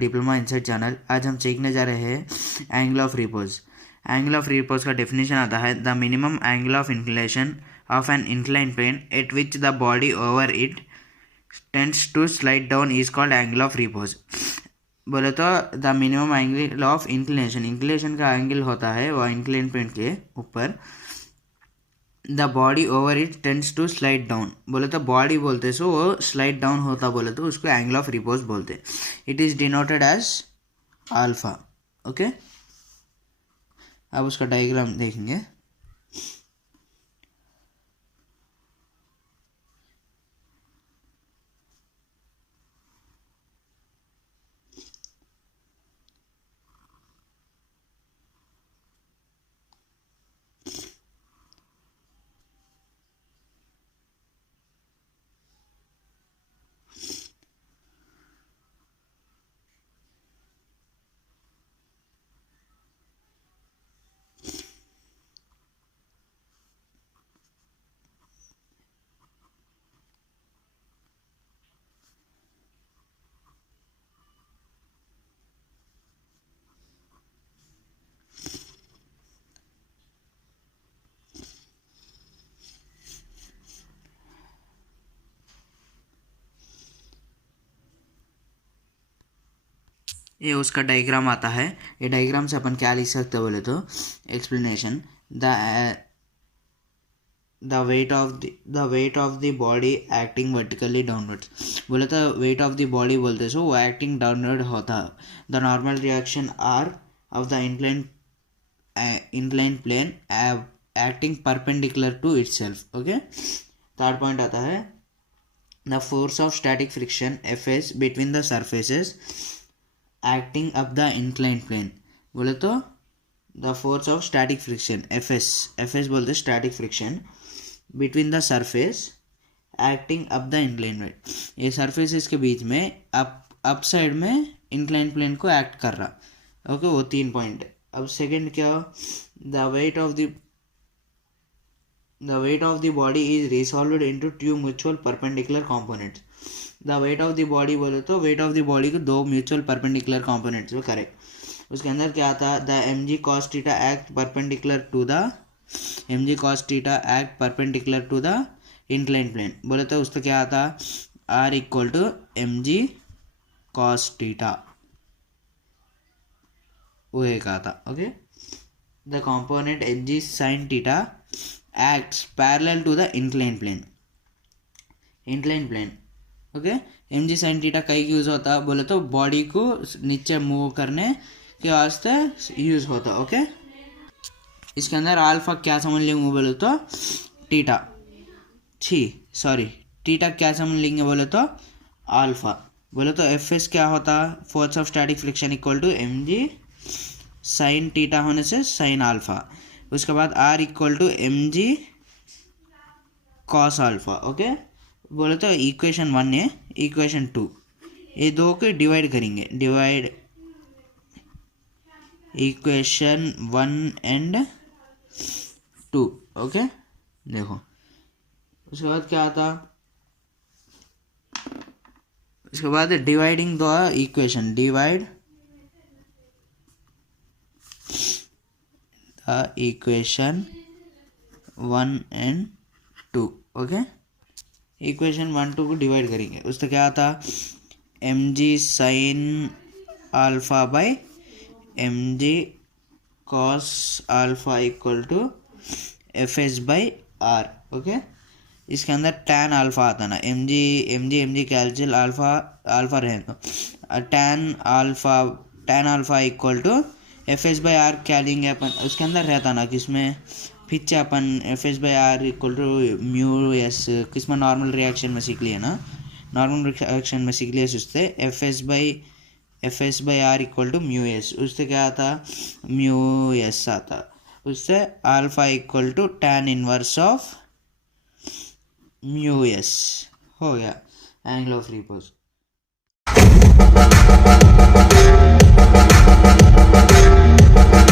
Diploma inside channel. आज हम सीखने जा रहे हैं angle of repose. Angle of repose का डेफिनेशन आता है the minimum angle of inclination of an inclined plane at which the body over it tends to slide down is called angle of repose. बोले तो the minimum angle of inclination का angle होता है वह inclined plane के ऊपर the body over it tends to slide down. बोले तो बॉडी बोलते सो वो स्लाइड डाउन होता बोले तो उसको एंगल ऑफ रिपोज बोलते। It is denoted as alpha. Okay, अब उसका डायग्राम देखेंगे। ये उसका डायग्राम आता है। ये डायग्राम से अपन क्या लिख सकते बोले तो explanation the weight of the body acting vertically downwards. बोले तो वेट ऑफ द बॉडी बोलते सो वो एक्टिंग डाउनवर्ड होता। The normal reaction R of the inclined plane acting perpendicular to itself. Okay, third point आता है the force of static friction Fs between the surfaces acting up the inclined plane. बोले तो the force of static friction F S बोलते static friction between the surface acting up the inclined plane. ये surfaces के बीच में up side में inclined plane को act कर रहा। ओके, वो 3 पॉइंट। अब सेकंड क्या, the weight of the body is resolved into 2 mutual perpendicular components. The weight of the body बोले तो वेट ऑफ द बॉडी को 2 म्यूचुअल परपेंडिकुलर कंपोनेंट्स वो करेक्ट। उसके अंदर क्या आता, the mg cos theta act perpendicular to the inclined plane. बोले तो उसका क्या आता, r equal to mg cos theta, वो एक आता। Okay, the component mg sin theta acts parallel to the inclined plane. Okay, mg sin theta कहीं use होता बोले तो बॉडी को नीचे मूव करने के वास्ते यूज होता। ओके, इसके अंदर अल्फा क्या समझ लेंगे बोले तो थीटा क्या समझ लेंगे बोले तो अल्फा। बोले तो Fs क्या होता, force of static friction equal to mg sin theta होने से sin अल्फा। उसके बाद r equal to mg cos alpha. Okay, बोले तो इक्वेशन 1 है, इक्वेशन 2, ये दो को डिवाइड करेंगे। Equation 1 and 2। ओके, देखो उसके बाद क्या आता, उसके बाद dividing the equation, divide the equation 1 and 2। Okay, equation 1 2 को डिवाइड करेंगे। उससे क्या आता, mg sin alpha by mg cos alpha equal to Fs by r। Okay, इसके अंदर tan अल्फा आता ना, mg कैंसिल अल्फा रहेगा, tan alpha equal to Fs by r क्या लेंगे अपन, उसके अंदर रहता ना किसमें पीछे अपन Fs by r equal to mu S किसमें नॉर्मल रिएक्शन में सीख लिए ना, नॉर्मल रिएक्शन में सीख लिए उससे Fs by r equal to mu S, उससे क्या आता म्यू एस आता, उससे alpha equal to tan inverse of mu S हो गया एंगल ऑफ रिपोज।